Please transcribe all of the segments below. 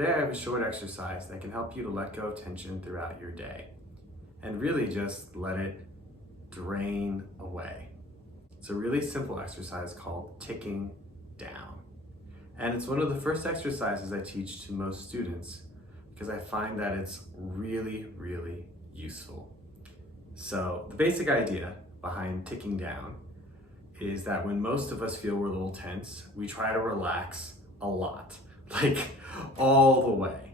Today I have a short exercise that can help you to let go of tension throughout your day and really just let it drain away. It's a really simple exercise called ticking down. And it's one of the first exercises I teach to most students because I find that it's really, really useful. So the basic idea behind ticking down is that when most of us feel we're a little tense, we try to relax a lot, like all the way.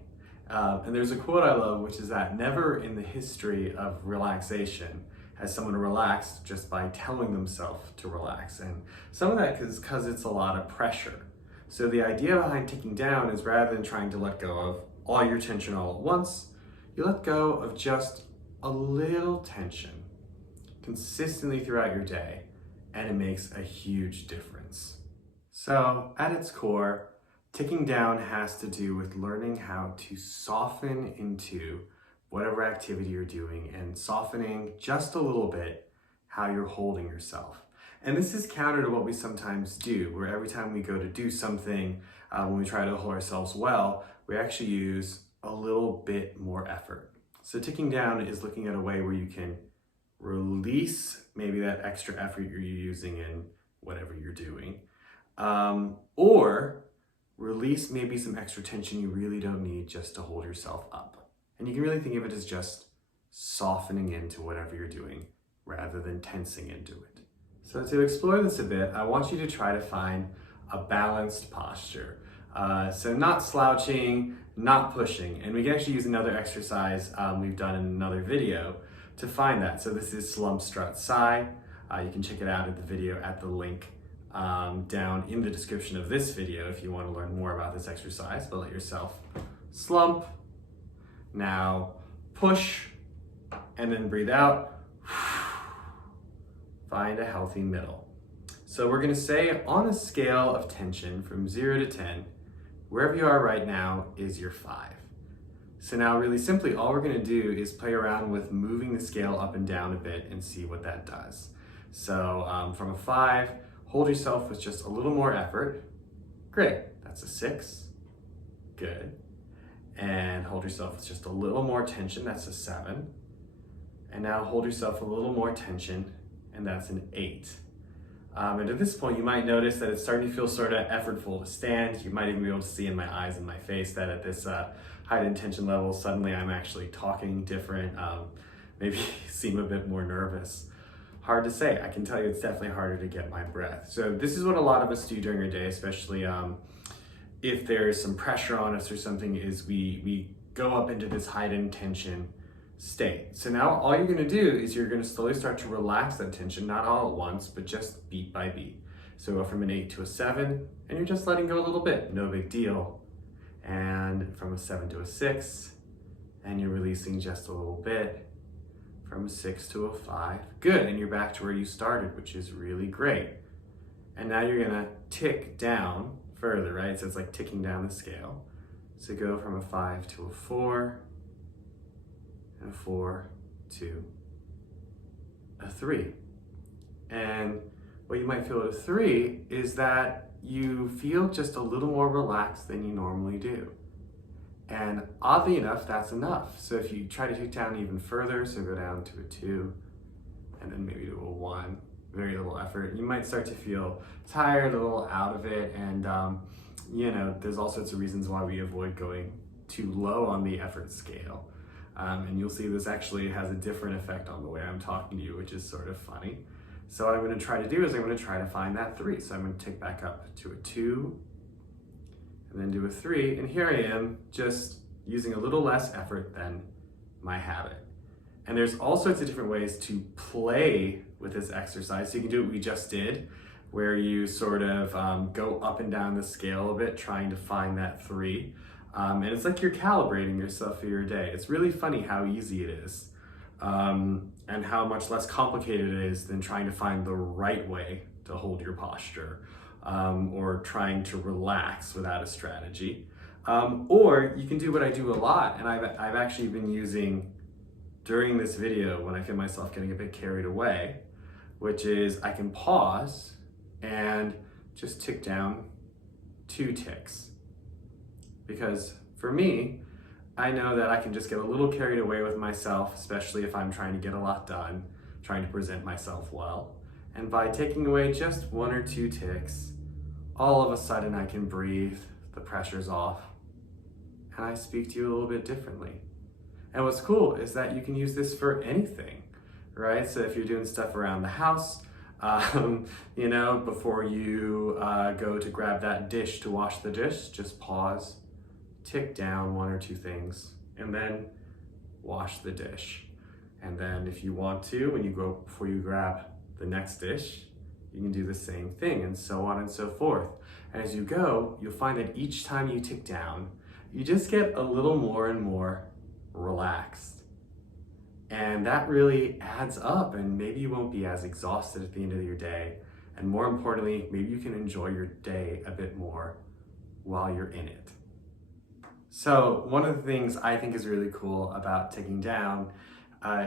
And there's a quote I love, which is that never in the history of relaxation has someone relaxed just by telling themselves to relax. And some of that is because it's a lot of pressure. So the idea behind ticking down is rather than trying to let go of all your tension all at once, you let go of just a little tension consistently throughout your day, and it makes a huge difference. So at its core, ticking down has to do with learning how to soften into whatever activity you're doing and softening just a little bit how you're holding yourself. And this is counter to what we sometimes do, where every time we go to do something, when we try to hold ourselves well, we actually use a little bit more effort. So ticking down is looking at a way where you can release maybe that extra effort you're using in whatever you're doing, or release maybe some extra tension you really don't need just to hold yourself up. And you can really think of it as just softening into whatever you're doing rather than tensing into it. So to explore this a bit, I want you to try to find a balanced posture. So not slouching, not pushing. And we can actually use another exercise we've done in another video to find that. So this is slump strut sigh. You can check it out at the video at the link down in the description of this video if you want to learn more about this exercise. But let yourself slump. Now push and then breathe out. Find a healthy middle. So we're going to say on a scale of tension from 0 to 10, wherever you are right now is your 5. So now really simply, all we're gonna do is play around with moving the scale up and down a bit and see what that does. So from a 5, hold yourself with just a little more effort. Great, that's a 6, good. And hold yourself with just a little more tension, that's a 7. And now hold yourself a little more tension, and that's an 8. And at this point, you might notice that it's starting to feel sort of effortful to stand. You might even be able to see in my eyes and my face that at this heightened tension level, suddenly I'm actually talking different, maybe seem a bit more nervous. Hard to say. I can tell you it's definitely harder to get my breath. So this is what a lot of us do during our day, especially if there's some pressure on us or something, is we go up into this heightened tension state. So now all you're going to do is you're going to slowly start to relax that tension, not all at once, but just beat by beat. So go from an 8 to a 7, and you're just letting go a little bit, no big deal. And from a 7 to a 6, and you're releasing just a little bit. From a 6 to a 5, good, and you're back to where you started, which is really great. And now you're going to tick down further, right? So it's like ticking down the scale. So go from a 5 to a 4, and a 4 to a 3. And what you might feel at a 3 is that you feel just a little more relaxed than you normally do. And oddly enough, that's enough. So if you try to tick down even further, so go down to a 2, and then maybe to a 1, very little effort, you might start to feel tired, a little out of it, and you know, there's all sorts of reasons why we avoid going too low on the effort scale. And you'll see this actually has a different effect on the way I'm talking to you, which is sort of funny. So what I'm going to try to do is I'm going to try to find that 3. So I'm going to tick back up to a 2, and then do a 3. And here I am just using a little less effort than my habit. And there's all sorts of different ways to play with this exercise. So you can do what we just did, where you sort of go up and down the scale a bit, trying to find that 3. And it's like you're calibrating yourself for your day. It's really funny how easy it is, and how much less complicated it is than trying to find the right way to hold your posture, or trying to relax without a strategy. Or you can do what I do a lot, and I've actually been using during this video when I feel myself getting a bit carried away, which is I can pause and just tick down 2 ticks. Because For me, I know that I can just get a little carried away with myself, especially if I'm trying to get a lot done, trying to present myself well. And by taking away just 1 or 2 ticks, all of a sudden I can breathe, the pressure's off, and I speak to you a little bit differently. And what's cool is that you can use this for anything, right? So if you're doing stuff around the house, before you go to grab that dish to wash the dish, just pause, tick down 1 or 2 things, and then wash the dish. And then if you want to, before you grab the next dish, you can do the same thing, and so on and so forth. And as you go, you'll find that each time you tick down, you just get a little more and more relaxed. And that really adds up, and maybe you won't be as exhausted at the end of your day. And more importantly, maybe you can enjoy your day a bit more while you're in it. So one of the things I think is really cool about ticking down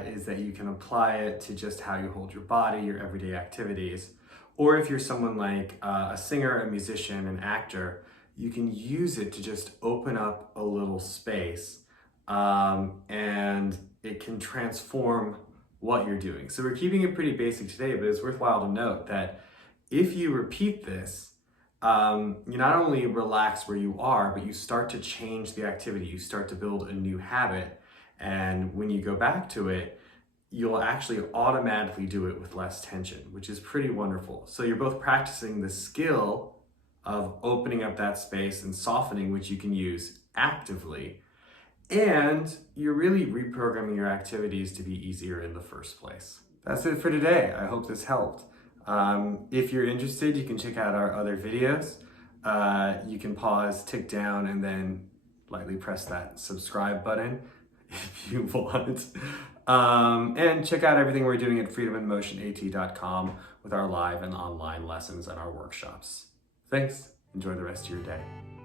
is that you can apply it to just how you hold your body, your everyday activities. Or if you're someone like a singer, a musician, an actor, you can use it to just open up a little space, and it can transform what you're doing. So we're keeping it pretty basic today, but it's worthwhile to note that if you repeat this, you not only relax where you are, but you start to change the activity. You start to build a new habit. And when you go back to it, you'll actually automatically do it with less tension, which is pretty wonderful. So you're both practicing the skill of opening up that space and softening, which you can use actively. And you're really reprogramming your activities to be easier in the first place. That's it for today. I hope this helped. If you're interested, you can check out our other videos. You can pause, tick down, and then lightly press that subscribe button if you want. And check out everything we're doing at freedominmotionat.com with our live and online lessons and our workshops. Thanks. Enjoy the rest of your day.